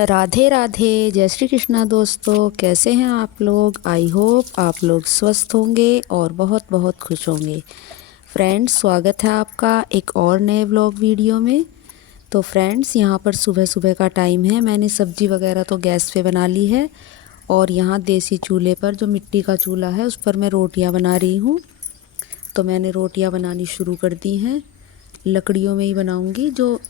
राधे राधे, जय श्री कृष्णा दोस्तों। कैसे हैं आप लोग? आई होप आप लोग स्वस्थ होंगे और बहुत बहुत खुश होंगे। फ्रेंड्स, स्वागत है आपका एक और नए व्लॉग वीडियो में। तो फ्रेंड्स, यहाँ पर सुबह सुबह का टाइम है। मैंने सब्जी वगैरह तो गैस पे बना ली है और यहाँ देसी चूल्हे पर, जो मिट्टी का चूल्हा है, उस पर मैं रोटियाँ बना रही हूँ। तो मैंने रोटियाँ बनानी शुरू कर दी हैं। लकड़ियों में ही बनाऊँगी। जो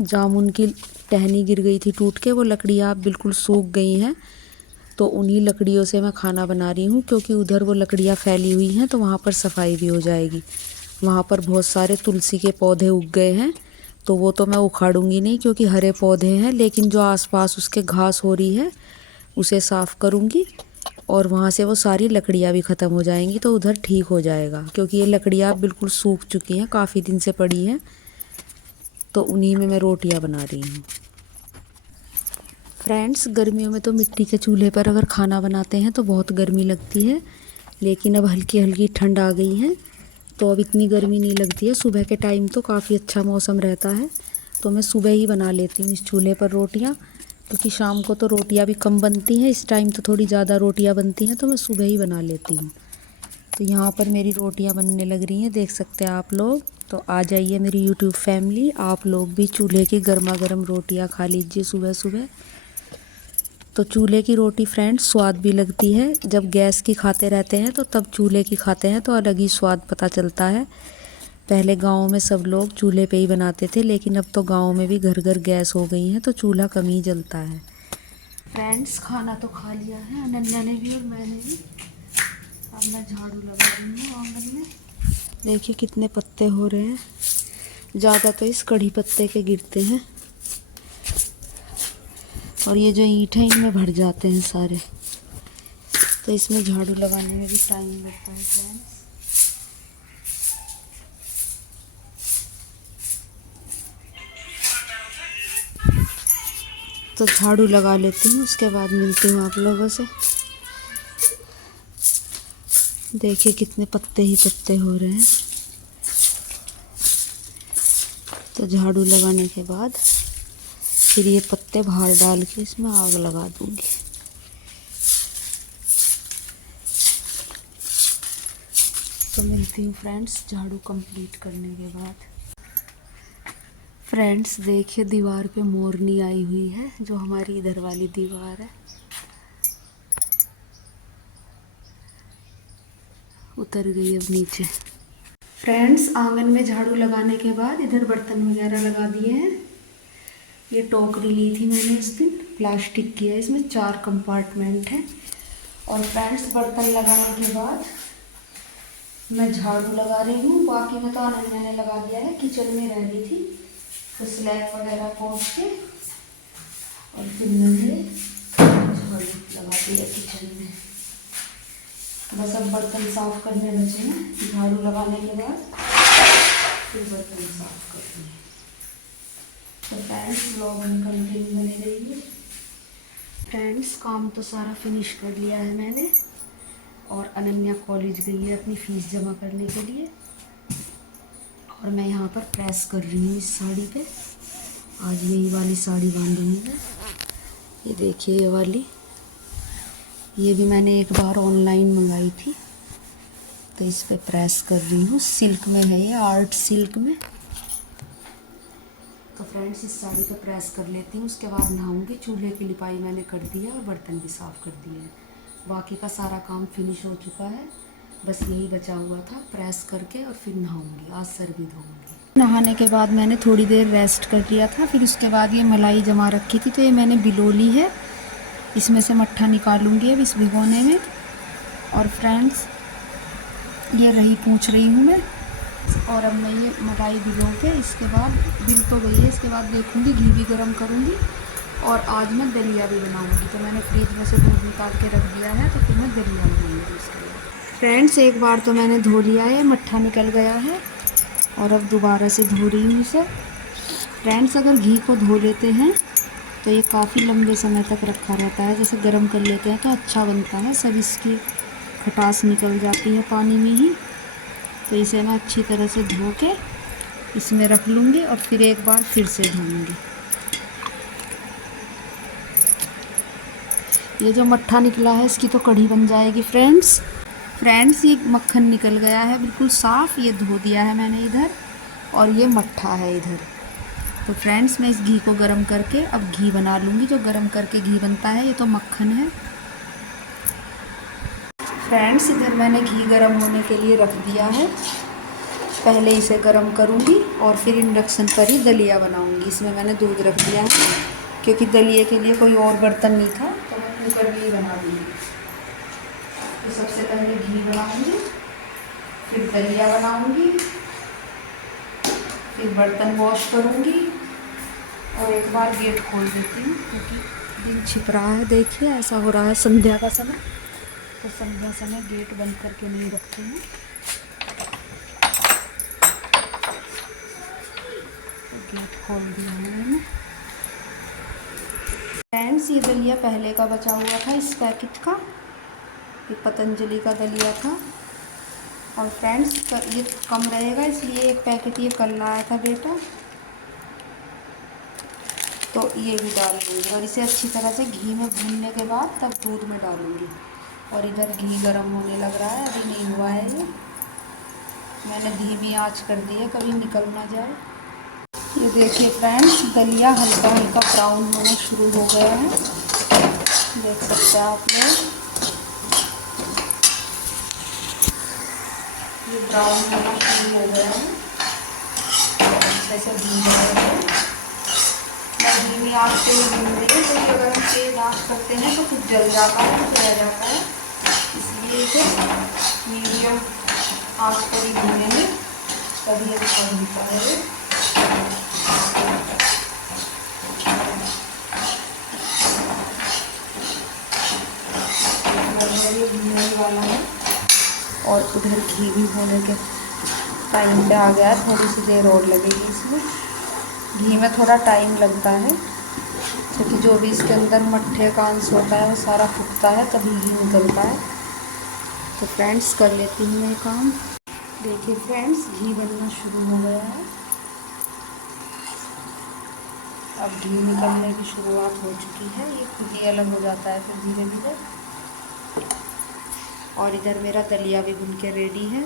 जामुन की टहनी गिर गई थी टूट के, वो लकड़ियाँ बिल्कुल सूख गई हैं। तो उन्हीं लकड़ियों से मैं खाना बना रही हूँ, क्योंकि उधर वो लकड़ियाँ फैली हुई हैं तो वहाँ पर सफाई भी हो जाएगी। वहाँ पर बहुत सारे तुलसी के पौधे उग गए हैं, तो वो तो मैं उखाड़ूंगी नहीं क्योंकि हरे पौधे हैं, लेकिन जो आसपास उसके घास हो रही है उसे साफ़ करूँगी और वहाँ से वो सारी लकड़ियाँ भी ख़त्म हो जाएंगी, तो उधर ठीक हो जाएगा। क्योंकि ये लकड़ियाँ बिल्कुल सूख चुकी हैं, काफ़ी दिन से पड़ी हैं। तो उन्हीं में मैं रोटियां बना रही हूँ। फ्रेंड्स, गर्मियों में तो मिट्टी के चूल्हे पर अगर खाना बनाते हैं तो बहुत गर्मी लगती है, लेकिन अब हल्की हल्की ठंड आ गई है तो अब इतनी गर्मी नहीं लगती है। सुबह के टाइम तो काफ़ी अच्छा मौसम रहता है, तो मैं सुबह ही बना लेती हूँ इस चूल्हे पर रोटियाँ, क्योंकि शाम को तो रोटियाँ भी कम बनती हैं। इस टाइम तो थोड़ी ज़्यादा रोटियाँ बनती हैं, तो मैं सुबह ही बना लेती हूँ। तो यहाँ पर मेरी रोटियाँ बनने लग रही हैं, देख सकते हैं आप लोग। तो आ जाइए मेरी यूट्यूब फैमिली, आप लोग भी चूल्हे की गर्मा गर्म रोटियाँ खा लीजिए सुबह सुबह। तो चूल्हे की रोटी फ्रेंड्स स्वाद भी लगती है। जब गैस की खाते रहते हैं तो तब चूल्हे की खाते हैं तो अलग ही स्वाद पता चलता है। पहले गाँव में सब लोग चूल्हे पे ही बनाते थे, लेकिन अब तो गाँव में भी घर घर गैस हो गई हैं तो चूल्हा कम ही जलता है। फ्रेंड्स, खाना तो खा लिया है अनन्या ने भी और मैंने भी। अब मैं झाड़ू लगा रही हूँ आंगन में। देखिए कितने पत्ते हो रहे हैं। ज़्यादा तो इस कड़ी पत्ते के गिरते हैं और ये जो ईंट है इनमें भर जाते हैं सारे, तो इसमें झाड़ू लगाने में भी टाइम लगता है फ्रेंड्स। तो झाड़ू लगा लेती हूँ, उसके बाद मिलती हूँ आप लोगों से। देखिए कितने पत्ते ही पत्ते हो रहे हैं। तो झाड़ू लगाने के बाद फिर ये पत्ते बाहर डाल के इसमें आग लगा दूंगी। तो मिलती हूँ फ्रेंड्स झाड़ू कंप्लीट करने के बाद। फ्रेंड्स, देखिए दीवार पे मोरनी आई हुई है, जो हमारी इधर वाली दीवार है। उतर गई अब नीचे। फ्रेंड्स, आंगन में झाड़ू लगाने के बाद इधर बर्तन वगैरह लगा दिए हैं। ये टोकरी ली थी मैंने इस दिन, प्लास्टिक की है, इसमें 4 कंपार्टमेंट हैं। और फ्रेंड्स, बर्तन लगाने के बाद मैं झाड़ू लगा रही हूँ। बाकी में तो अनन्या ने लगा दिया है, किचन में रह गई थी तो स्लैब वगैरह पोंछ के और फिर मैंने झाड़ू लगा दिया किचन में। बस अब बर्तन साफ़ करने बचे हैं। झाड़ू लगाने के बाद फिर बर्तन साफ़ करते हैं। तो फ्रेंड्स, व्लॉग में कंटिन्यू बने रहिए। फ्रेंड्स, काम तो सारा फिनिश कर लिया है मैंने और अनन्या कॉलेज गई है अपनी फ़ीस जमा करने के लिए। और मैं यहाँ पर प्रेस कर रही हूँ इस साड़ी पे। आज यही वाली साड़ी बांधूंगी मैं। ये देखिए ये वाली, ये भी मैंने एक बार ऑनलाइन मंगाई थी, तो इस पे प्रेस कर रही हूँ। सिल्क में है ये, आर्ट सिल्क में। तो फ्रेंड्स, इस साड़ी पे प्रेस कर लेती हूँ, उसके बाद नहाऊंगी। चूल्हे की लिपाई मैंने कर दी है और बर्तन भी साफ़ कर दिए हैं। बाकी का सारा काम फिनिश हो चुका है, बस यही बचा हुआ था प्रेस करके और फिर नहाऊंगी। आज सर भी धोऊंगी। नहाने के बाद मैंने थोड़ी देर रेस्ट कर लिया था। फिर उसके बाद ये मलाई जमा रखी थी, तो ये मैंने बिलो ली है। इसमें से मट्ठा निकालूंगी अब इस भिगोने में। और फ्रेंड्स, ये रही पूछ रही हूँ मैं। और अब मैं ये मलाई भिगो के इसके बाद बिल तो गई है, इसके बाद देखूँगी, घी भी गर्म करूँगी और आज मैं दलिया भी बनाऊँगी। तो मैंने फ्रिज में से दूध निकाल के रख दिया है, तो फिर मैं दलिया बनाऊँगी इसके लिए। फ्रेंड्स, एक बार तो मैंने धो लिया है, मट्ठा निकल गया है और अब दोबारा से धो रही हूँ इसे। फ्रेंड्स, अगर घी को धो लेते हैं तो ये काफ़ी लंबे समय तक रखा रहता है। जैसे गर्म कर लेते हैं तो अच्छा बनता है, सब इसकी खटास निकल जाती है पानी में ही। तो इसे मैं अच्छी तरह से धो के इसमें रख लूँगी और फिर एक बार फिर से धोऊँगी। ये जो मट्ठा निकला है इसकी तो कढ़ी बन जाएगी फ्रेंड्स ये मक्खन निकल गया है बिल्कुल साफ़, ये धो दिया है मैंने इधर, और ये मट्ठा है इधर। तो फ्रेंड्स मैं इस घी को गरम करके अब घी बना लूँगी। जो गरम करके घी बनता है, ये तो मक्खन है। फ्रेंड्स इधर मैंने घी गरम होने के लिए रख दिया है। पहले इसे गरम करूँगी और फिर इंडक्शन पर ही दलिया बनाऊँगी। इसमें मैंने दूध रख दिया है क्योंकि दलिए के लिए कोई और बर्तन नहीं था, तो मैं कुकर में ही बना दूँगी। तो सबसे पहले घी बनाऊँगी, फिर दलिया बनाऊँगी, फिर बर्तन वॉश करूँगी और एक बार गेट खोल देती हूँ क्योंकि दिन छिप रहा है। देखिए ऐसा हो रहा है संध्या का समय, तो संध्या समय गेट बंद करके नहीं रखते हैं। तो गेट खोल दिया है मैंने। फ्रेंड्स ये दलिया पहले का बचा हुआ था इस पैकेट का, ये पतंजलि का दलिया था। और फ्रेंड्स ये कम रहेगा इसलिए एक पैकेट ये कल लाया था बेटा, तो ये भी डाल दूँगी। और इसे अच्छी तरह से घी में भूनने के बाद तब दूध में डालूँगी। और इधर घी गर्म होने लग रहा है, अभी नहीं हुआ है ये, मैंने धीमी आंच कर दी है, कभी निकल ना जाए। ये देखिए फ्रेंड्स दलिया हल्का हल्का ब्राउन होना शुरू हो गया है, देख सकते हैं आप लोग। ये ब्राउन होना शुरू हो गया है, अच्छे से भून रहे हैं। मैं धीमी आँच पे ही भून रही हूँ क्योंकि अगर हम तेज आँच करते हैं तो कुछ जल जाता है, कुछ रह जाता है, इसलिए इसे मीडियम आँच पर ही भूनेंगे तभी अच्छा बनता है। ये भूनने वाला है और उधर घी भी होने के टाइम पे आ गया है, थोड़ी सी देर और लगेगी इसमें। घी में थोड़ा टाइम लगता है क्योंकि जो भी इसके अंदर मट्ठे का अंश होता है वो सारा फूकता है तभी घी निकलता है। तो फ्रेंड्स कर लेती हूँ मैं काम। देखिए फ्रेंड्स घी बनना शुरू हो गया है, अब घी निकलने की शुरुआत हो चुकी है। ये खुद ही अलग हो जाता है फिर धीरे धीरे। और इधर मेरा दलिया भी भुन के रेडी है।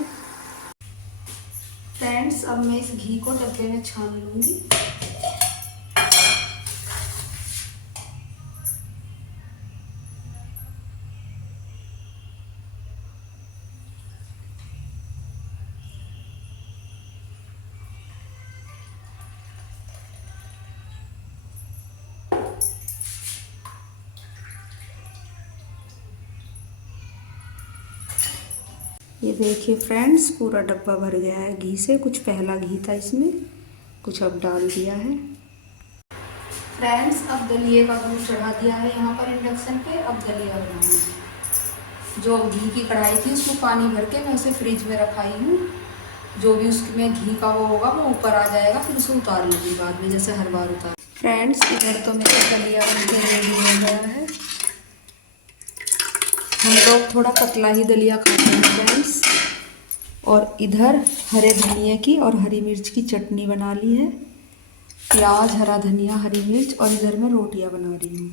फ्रेंड्स अब मैं इस घी को डब्बे में छान लूँगी। ये देखिए फ्रेंड्स पूरा डब्बा भर गया है घी से। कुछ पहला घी था इसमें, कुछ अब डाल दिया है। फ्रेंड्स अब दलिए का दूध चढ़ा दिया है यहाँ पर इंडक्शन पे। अब दलिया बनाऊंगी। जो घी की कढ़ाई थी उसमें पानी भर के मैं उसे फ्रिज में रखाई हूँ। जो भी उसमें घी का वो होगा वो ऊपर आ जाएगा, फिर उसे उतार लूँगी बाद में जैसे हर बार उतार। फ्रेंड्स इधर तो मेरा दलिया बन के रेडी हो गया है। हम लोग थोड़ा पतला ही दलिया खाते हैं फ्रेंड्स। और इधर हरे धनिया की और हरी मिर्च की चटनी बना ली है, प्याज, हरा धनिया, हरी मिर्च, और इधर मैं रोटियां बना रही हूँ।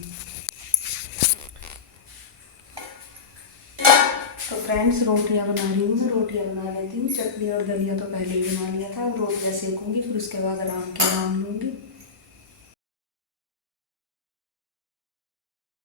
तो फ्रेंड्स रोटियां बना रही हूँ, मैं रोटियां बना लेती हूँ। चटनी और दलिया तो पहले ही बना लिया था, अब रोटियां सेकूँगी, फिर उसके बाद आराम के आराम लूँगी।